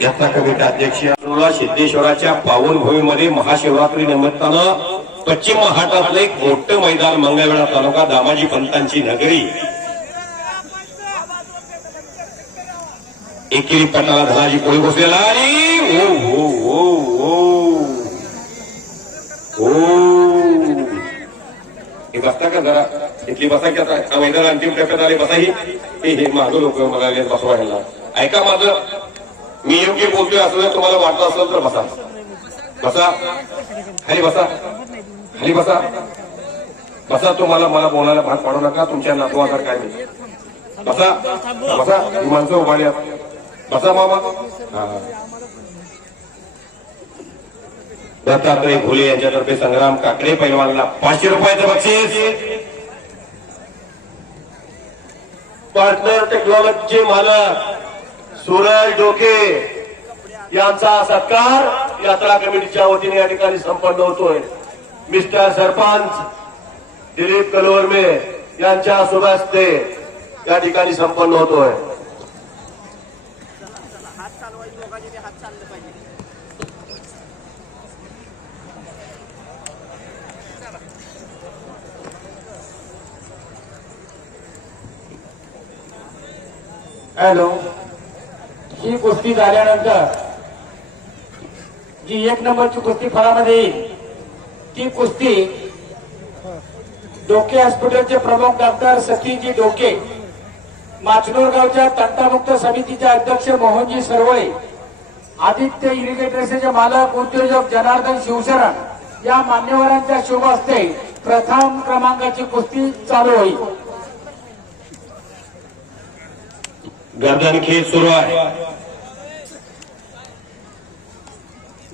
यात्रा कमिटी अध्यक्ष सोळा सिद्धेश्वराच्या पावनभूमीमध्ये महाशिवरात्री निमित्तानं पश्चिम महाराष्ट्रातलं एक मोठं मैदान मंगळवेळा तालुका दामाजी पंतांची नगरी. एकेरी पटाला धनाजी कोळी बसलेला आणि ओ ओ ओ ओ ओ. हे बसता का जरा? इथली बसा की आता? मैदान अंतिम टप्प्यात आले बसा ही. हे हे मागं लोक मला बसवायला ऐका माझं मी योग्य बोलतोय असं जर तुम्हाला वाटत असेल तर बसा. बसा. हरी बसा. हरी बसा. बसा तुम्हाला मला बोलायला भाग पाडू नका. तुमच्या नातवाकडे काय नाही. बसा. बसा. ही माणसं उभारी बसा मामा. दत्तात्रय घुले यांच्यातर्फे संग्राम काकडे पैलवानला पाचशे रुपयाचं बक्षीस. पार्टनर टेक्नॉलॉजीचे मालक सूरज डोके सत्कार यात्रा कमिटीच्या वतीने या ठिकाणी संपन्न मिस्टर सरपंच दिलीप कलोरमे यांच्या शुभ हस्ते या ठिकाणी संपन्न होतोय. हात हात ही कुस्ती झाल्यानंतर जी एक नंबरची कुस्ती फळामध्ये येईल ती कुस्ती डोके हॉस्पिटलचे प्रमुख डॉक्टर सतीजी डोके माचनोरगावच्या तंटामुक्त समितीचे अध्यक्ष मोहनजी सरवळे आदित्य इरिगेटर्सचे मालक उद्योजक जनार्दन शिवशरण या मान्यवरांच्या शुभ हस्ते प्रथम क्रमांकाची कुस्ती चालू होईल. गर्दन खेळ सुरू आहे.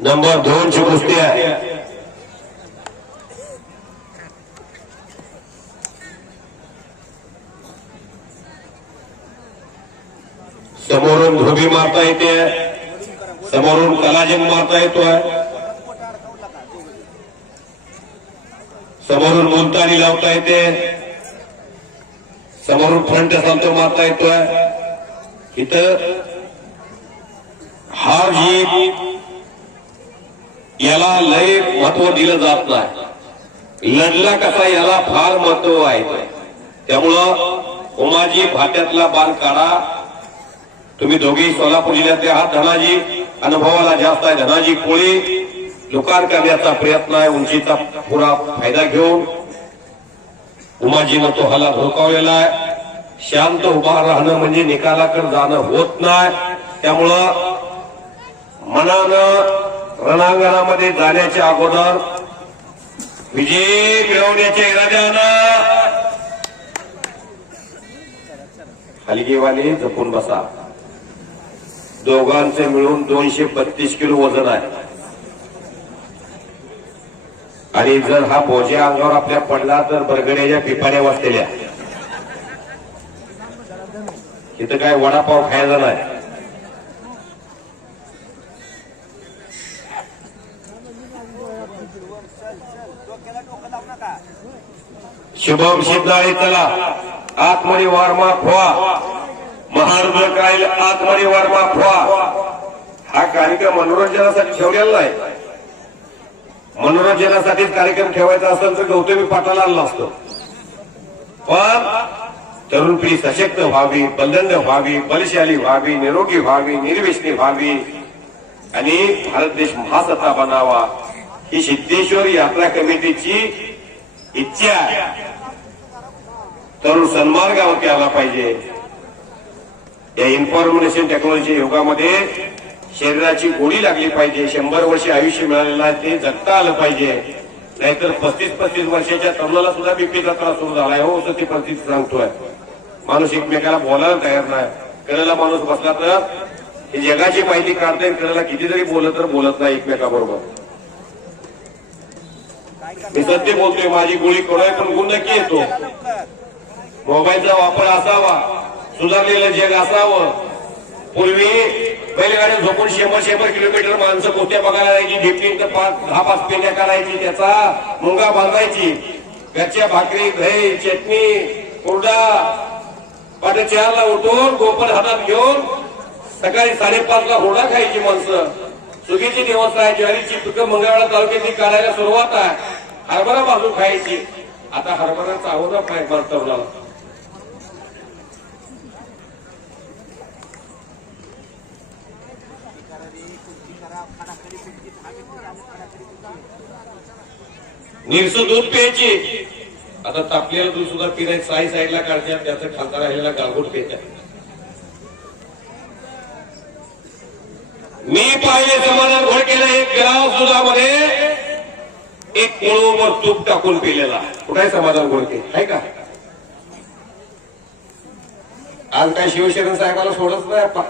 नंबर दोन ची कुस्ती आहे. समोरून धोबी मारता येते. समोरून कलाजन मारता येतोय. समोरून मुलतानी लावता येते. समोरून फ्रंट सांगतो मारता येतोय. इथं हार जीत याला लय महत्त्व दिलं जात नाही. लढला कसा याला फार महत्त्व आहे. त्यामुळं उमाजी भाट्यातला बाण काढा. तुम्ही दोघेही सोलापूर जिल्ह्यातले आहात धनाजी. अनुभवाला जास्त आहे धनाजी कोळी. दुकान करण्याचा प्रयत्न आहे उंचीचा पुरा फायदा घेऊन. उमाजीनं तो हल्ला धोकावलेला आहे. शांत उभा राहणं म्हणजे निकालाकडे जाणं होत नाही. त्यामुळं मनानं रणांगणामध्ये जाण्याच्या अगोदर विजय मिळवण्याच्या इराद्यानं हलगेवाले जपून बसा. दोघांचे मिळून दोनशे बत्तीस किलो वजन आहे. आणि जर हा बोजा अंगावर आपल्या पडला तर बरगड्याच्या पिपाण्या वाचलेल्या. इथं काय वडापाव खायचा नाही डोक्याला डोकं लावू नका शुभम शिंदाळे चला. आतमध्ये वारमा फोआ महारुद्र काय आतमध्ये वारमा फोआ हा कार्यक्रम मनोरंजनासाठी ठेवलेला नाही. मनोरंजनासाठीच कार्यक्रम ठेवायचा असेल तर गौतमी पाटाला आणला असतो. पण तरुण पिढी सशक्त व्हावी बलदंड व्हावी बलशाली व्हावी निरोगी व्हावी निर्व्यसनी व्हावी आणि भारत देश महासत्ता बनावा. ही सिद्धेश्वर यात्रा कमिटीची इच्छा आहे तरुण सन्मार्गावरती आला पाहिजे. या इन्फॉर्मेशन टेक्नॉलॉजी युगामध्ये शरीराची गोडी लागली पाहिजे. शंभर वर्ष आयुष्य मिळालेलं आहे ते जगता आलं पाहिजे. नाहीतर पस्तीस पस्तीस वर्षाच्या तरुणाला सुद्धा बीपीचा त्रास सुरू झालाय हो असं ती परिस्थिती सांगतोय. माणूस एकमेकाला बोलायला तयार नाही. कडेला माणूस बसला तर ही जगाची माहिती काढता कडेला किती जरी बोलत तर बोलत नाही एकमेकाबरोबर. मी सत्य बोलतोय माझी गोळी कोणाय पण गुण नक्की येतो? मोबाईलचा वापर असावा सुधारलेलं जग असावं. पूर्वी बैलगाड्या झोपून शंभर शंभर किलोमीटर माणसं कोत्या बघायला जायची ढिपटीन तर पाच दहा पाच पेंड्या करायची त्याचा मुंगा बांधायची. घरच्या भाकरी दही चटणी कोरडा. पाठ चारला उठून गोपर हातात घेऊन सकाळी साडेपाचला होडा खायची माणसं. सुगीची दिवस आहे ज्वारीची पिकं मंगळवाडा तालुक्यातली काढायला सुरुवात आहे. हरभरा बाजू खायची. आता हरभराचा अवधा पाय मारतवला निरस दूध प्यायची. आता तापलेलं दूध सुद्धा पिरायचं साई साईडला काढतात त्याचं खालता राहिलेला गाळगोट पितात मी पाहिले समाधान घोड केलं एक ग्राम दुधामध्ये. एक किलोवर तूप टाकून पिलेला कुठे आहे समाधान घोडके आहे का? आज काय शिवशरण साहेबाला सोडत नाही अप्पा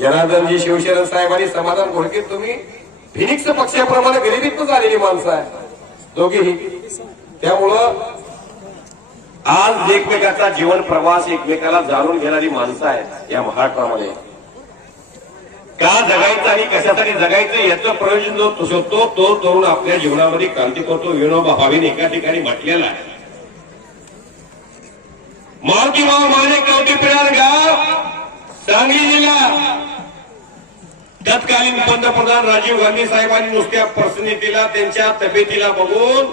जनार्दनजी शिवशरण साहेबांनी समाधान घोडके तुम्ही? फिनिक्स पक्षाप्रमाणे गरिबीत आलेली माणसं आहे दोघेही. त्यामुळं आज एकमेकाचा जीवन प्रवास एकमेकाला जाणून घेणारी माणसं आहेत या महाराष्ट्रामध्ये. का जगायचं आणि कशासाठी जगायचं याचं प्रयोजन जो शोधतो तो तरुण आपल्या जीवनामध्ये क्रांती करतो. विनोबा भावेने एका ठिकाणी म्हटलेला आहे. मारुती माव माने कवटी पिढार गाव सांगली जिल्हा. तत्कालीन पंतप्रधान राजीव गांधी साहेबांनी नुसत्या पर्सनिटीला त्यांच्या तब्येतीला बघून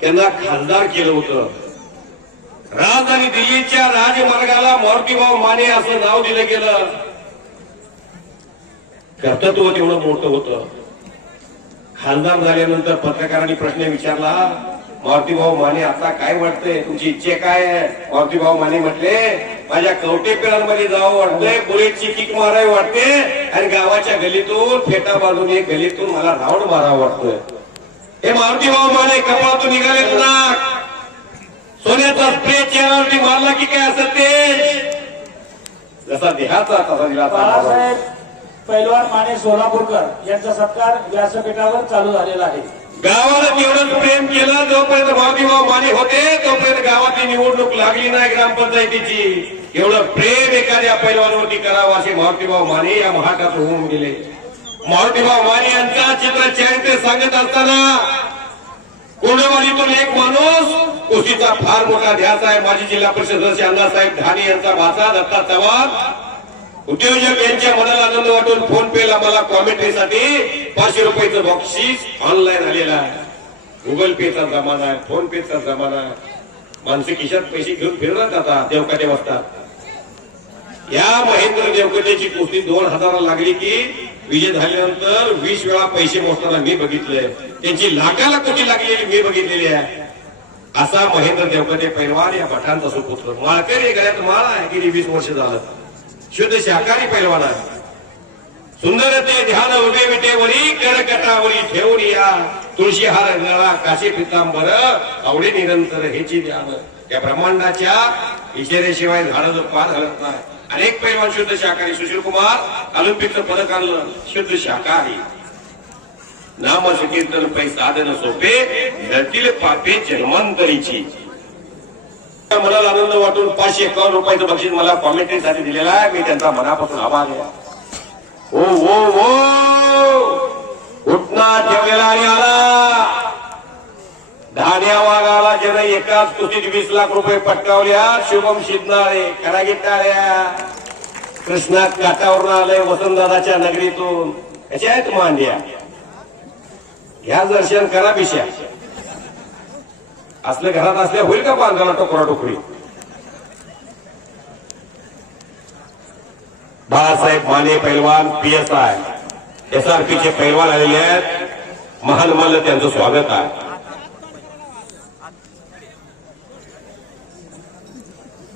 त्यांना खासदार केलं होतं. राजधानी दिल्लीच्या राजमार्गाला मारुतीभाऊ माने असं नाव दिलं गेलं. कर्तृत्व तेवढं मोठं होतं. खासदार झाल्यानंतर पत्रकारांनी प्रश्न विचारला मारुतीभाऊ माने आता काय वाटतंय? तुमची इच्छा काय आहे? मारुतीभाऊ माने म्हटले माझ्या कवटे पिळांमध्ये जावं वाटतंय बुलेटची किक मारावी वाटते आणि गावाच्या गलीतून फेटा बाजून एक गलीतून मला राऊंड मारावं वाटतोय. हे मारुतीभाऊ माने कपाळातून निघाले ना सोन्याचा स्प्रे चेहऱ्यावरती मारला की काय असत ते? जसा देहाचा तसा दिला पैलवान माने सोलापूरकर यांचा सत्कार व्यासपीठावर चालू झालेला आहे. गावाला तेवढंच प्रेम केलं जोपर्यंत मारुतीभाऊ माने होते तोपर्यंत गावातली निवडणूक लागली नाही ग्रामपंचायतीची. एवढं प्रेम एखाद्या पैलवानवरती करावं असे मारुतीभाऊ माने या महाटात होऊन गेले. मारुतीभाऊ माने यांचा चित्र चरित्र सांगत असताना कोंडवाडीतून एक माणूस कुस्तीचा फार मोठा ध्यास आहे. माजी जिल्हा परिषद सदस्य अण्णासाहेब ढाणे यांचा भाचा दत्ता चव्हाण. उद्योजक यांच्या मनाला आनंद वाटून फोन पे ला मला कॉमेंट्रीसाठी पाचशे रुपयाचं बक्षीस ऑनलाईन आलेलं आहे. गुगल पेचा जमाना आहे फोन पेचा जमाना आहे. माणसे खिशात पैसे घेऊन फिरणार आता? देवकाटे वाजतात या महेंद्र देवकटेची कुस्ती दोन हजाराला लागली की विजय झाल्यानंतर वीस वेळा पैसे मोजताना मी बघितले त्यांची लाखाला कुठे लागलेली मी बघितलेली आहे. असा महेंद्र देवकटे पैलवान या भटांचा सुपुत्र. माळकरी गळ्यात माळ आहे गेली वीस वर्ष झालं. शुद्ध शाकाहारी पैलवान आहे सुंदर ते ध्यान उभे विटेवरी करकटावरी ठेवून या तुळशी हार गळा काशी पितांबर आवडे निरंतर हेची ध्यान या ब्रह्मांडाच्या इशाऱ्याशिवाय झाडं पार हलत नाही अनेक पैलवान शुद्ध शाकाहारी सुशील कुमार ऑलिम्पिकचं पदक आणलं शुद्ध शाकाहारी नाम कीर्तन पै साधन सोपे धरतील पापे जन्मांतरीची मनाला आनंद वाटून पाचशे एकावन्न रुपयाचं बक्षीस मला कॉमेंट्रीसाठी दिलेला आहे. मी त्यांचा मनापासून आभार आहे. ओ ओ ओ उठना ठेवलेला आणि आला. धान्या वाघाला जन एकाच कुस्तीत वीस लाख रुपये पटकावल्या शुभम शिदनाळे करा टाळ्या कृष्णा काटावरून आलंय वसंतदादाच्या नगरीतून. कशा आहेत मांड्या. ह्या दर्शन करा पिशा असल्या घरात असल्या होईल का बांधाला टोकरा टोकरी? बाळासाहेब माने पैलवान P S I S R P चे पैलवान आलेले आहेत. महान मल्ल त्यांचं स्वागत आहे.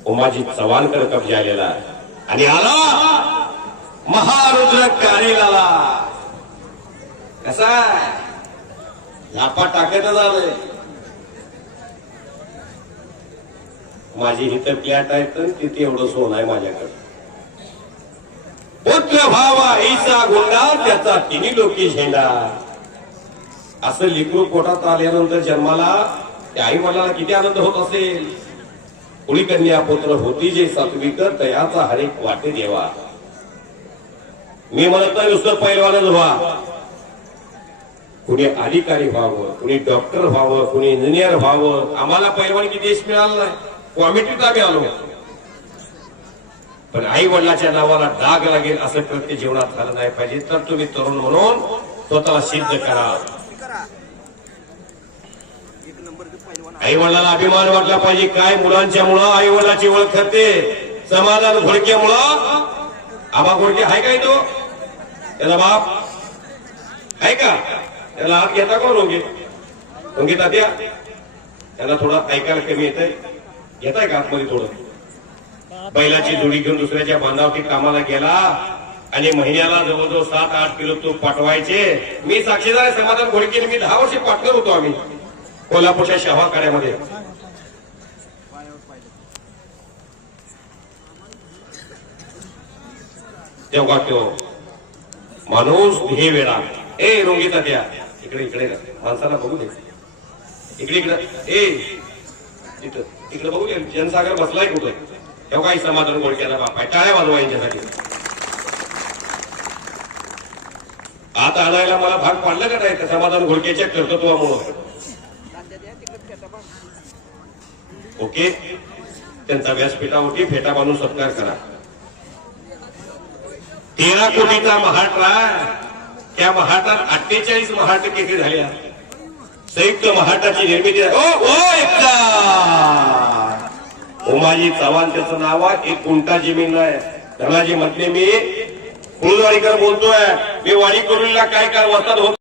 उमाजी चव्हाणकर कब्जा आलेला आहे. आणि आला महारुद्र काळीला कसा लापा टाकायचं झालं माझी इथं फ्लॅट आहे तर तिथे एवढं सोनं आहे माझ्याकडे. पुत्र भावा ईसा गुंडा त्याचा तिन्ही लोकी झेंडा. असं लिकरू पोटात आल्यानंतर जन्माला त्या आई वडिलांना किती आनंद होत असेल? कुळीकन्या पुत्र होती जे सात्विक तयाचा हरेक वाटे देवा. मी म्हणत नाही नुसतं पैलवानच व्हा. कुणी अधिकारी व्हावं कुणी डॉक्टर व्हावं कुणी इंजिनियर व्हावं आम्हाला पैलवानकी देश मिळाला नाही. कॉमिटीत आम्ही आलो पण आई वडिलाच्या नावाला डाग लागेल असं कृत्य जीवनात झालं नाही पाहिजे. तर तुम्ही तरुण म्हणून स्वतःला सिद्ध करा. आई वडिलांना अभिमान वाटला पाहिजे. काय मुलांच्या मुळं आई वडिलाची ओळख करते? समाधान घोडक्यामुळं? आबा घोडके आहे काय तो त्याला बाप आहे का? त्याला हात घेता कोण हो रोगे रोगे तात्या त्याला थोडा ऐकायला कमी येत घेताय का आतमध्ये थोडं? बैलाची जोडी घेऊन दुसऱ्याच्या बांधावरती कामाला गेला आणि महिन्याला जवळजवळ सात आठ किलो तूप पाठवायचे. मी साक्षीदार आहे समाधान घोडके मी दहा वर्षे पार्टनर होतो आम्ही कोल्हापूरच्या शहाकाड्यामध्ये तेव्हा तो माणूस हे वेळा ए रोंगीता त्या इकडे इकडे माणसाला बघू दे. इकडे इकडे. ए तिथं इकडे बघू जनसागर बसलाय कुठं? तेव्हा काही समाधान गोळक्याला बाप आहे. टाळ्या वाजवा यांच्यासाठी. आता आणायला मला भाग पाडला का नाही? त्या समाधान घोडक्याच्या कर्तृत्वामुळं. ओके? त्यांचा व्यासपीठावरती फेटा बांधून सत्कार करा. तेरा कोटीचा महाट्रा त्या महाटात अठ्ठेचाळीस महाट केसरी झाल्या संयुक्त महाराष्ट्राची निर्मिती ओ ओ एकदा! उमाजी चव्हाण त्याचं नाव आहे. एक गुंटा जमीन आहे. धनाजी म्हटले मी फुलवाडीकर बोलतोय. मी वाडी करूला काय काय वस्तात होत